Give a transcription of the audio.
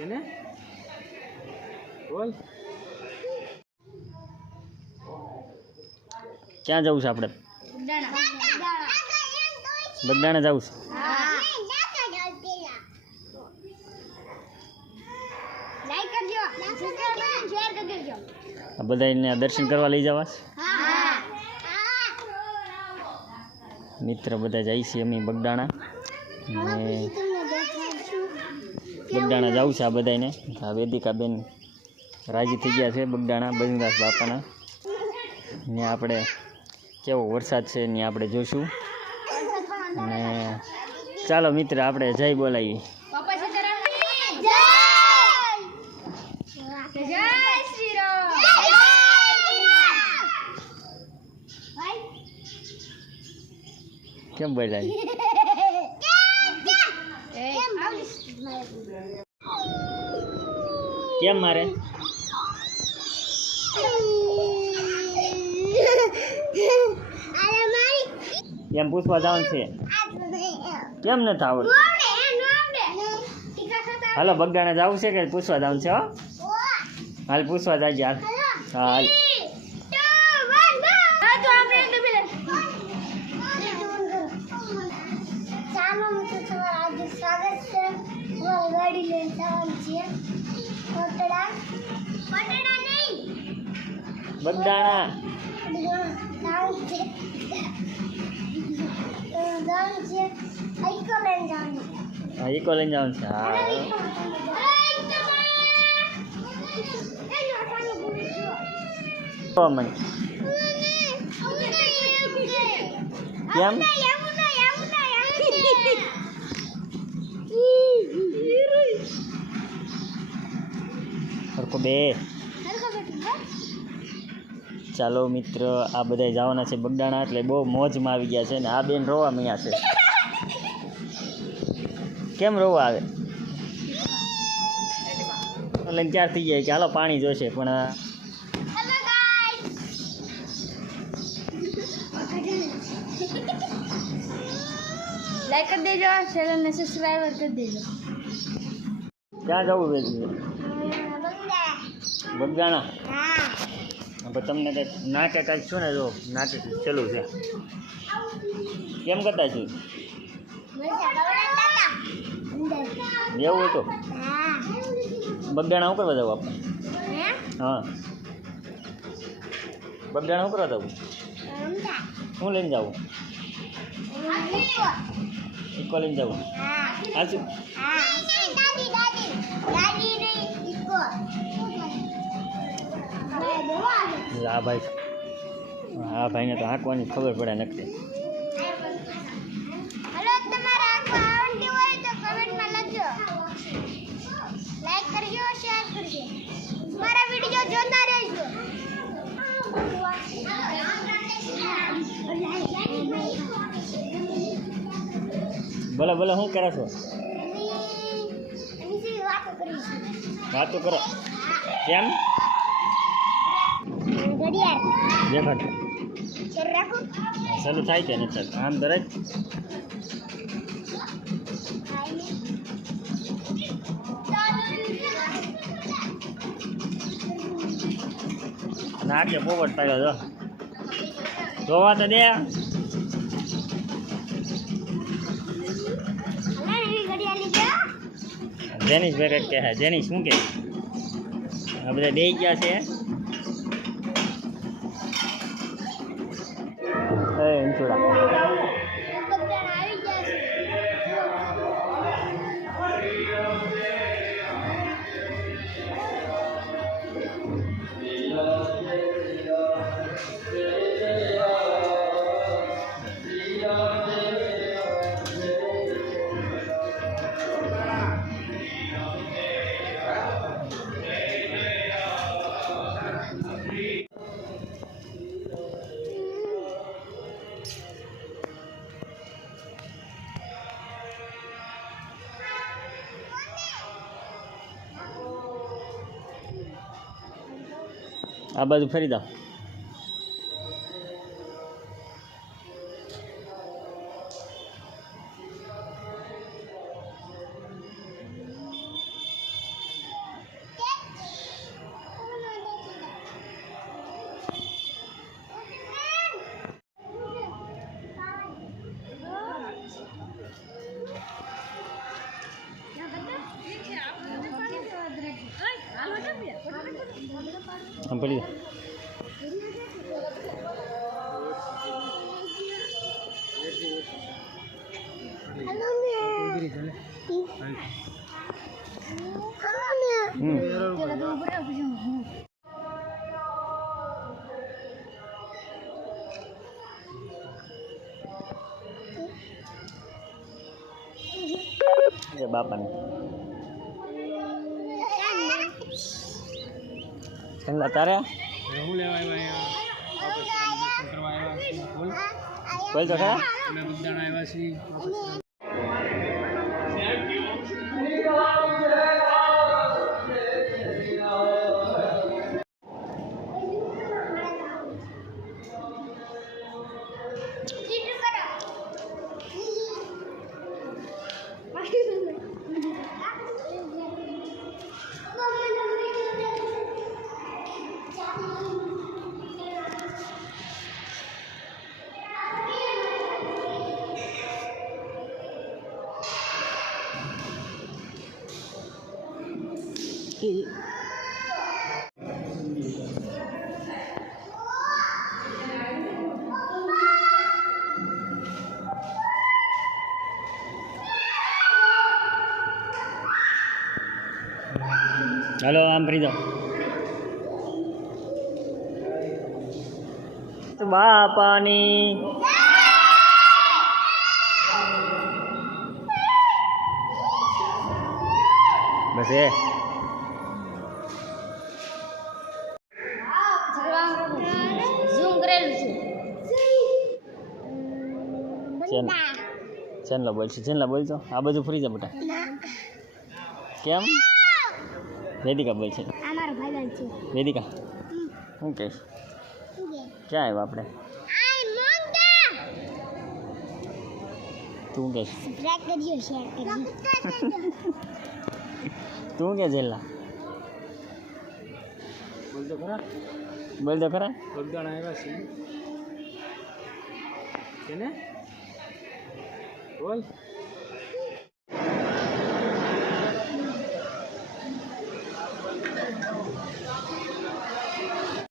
છે ને? બોલ. ક્યાં જવું છે આપણે? બગડાણા જવું છે? બધા દર્શન કરવા લઈ જવા મિત્ર બધા જાય છે અમે બગદાણા. ને બગદાણા જવું છે આ બધાને આ વેદિકાબેન રાજી થઈ ગયા છે બગડાણા બજરંગદાસ બાપાના. ને આપણે કેવો વરસાદ છે ને આપણે જોશું. અને ચાલો મિત્ર આપણે જય બોલાવીએ કેમ બોલાવી કેમ મારે? એમ પૂછવા જવાનું છે. કેમ નથી આવડતું? હાલો, બગદાણા જવું છે કે પૂછવા જવાનું છે હાલ પૂછવા જાય હાલ. હા, હાલ. બગદાણા જવાનું છે જવાનું છે આઈકો લઈને જવાનું હા ઈકો લઈને જવાનું છે હા તો મને કેમ સરખો બે ચાલો મિત્ર આ બધા જવાના છે બગડાણા એટલે બહુ મોજમાં આવી ગયા છે ને આ બેન રોવા મળ્યા છે. કેમ રોવા આવે? એટલે ક્યાર થઈ જાય કે હાલો પાણી જોશે પણ લાઈક કરી દેજો ચેનલને સબસ્ક્રાઈબર કરી દેજો. ક્યાં જવું બગદાણા? હા. હવે તમને કંઈક નાટક કાંઈક છું ને, જો નાટક ચાલુ છે. કેમ કરતા છું? એવું હતું? બગદાણા શું કરવા જવું આપણે. હા. બગદાણા શું કરવા જવું શું લઈને જવું ઇકો લઈને જવું હાચું? આ ભાઈ આ ભાઈને તો હાંકવાની ખબર પડે નક્કી. મારા વીડિયો જોતા રહેજો. ભલે ભલે શું કરો છો? વાતો કરો. કેમ? દેખાડ ચાલુ થાય કે નથી? ચાલુ આમ દરેક નાકે પોપટ પાડ્યો જો. જોવા તો દે. જેનીશ કંઈક કહે જેનીશ શું કે આ બધા દઈ ગયા છે. એ ઇન્સ્યોરા આ બાજુ ફરી દો. આમ પડી જા હમ એ બાપાને ચાંદલા તારે હું લેવા આવ્યા અહીંયા વાપસ દર્શન કરવા છીએ બોલ. બોલ તો ખરા. હાલો આમ ફરી તો બાપાની બસ એ. ચેનલા બોલ છે ચેનલા બોલ તો આ બધું ફરી જા બેટા. કેમ? વેદિકા બોલ છે. વેદિકા શું કહીશ? ક્યાં આવ્યા આપણે? તું કે સબસ્ક્રાઇબ કરજો શેર કરજો તું કે જેલા બોલ તો ખરા. બોલ તો ખરા. બગદાણા આવ્યા છે. કેને? બોલ.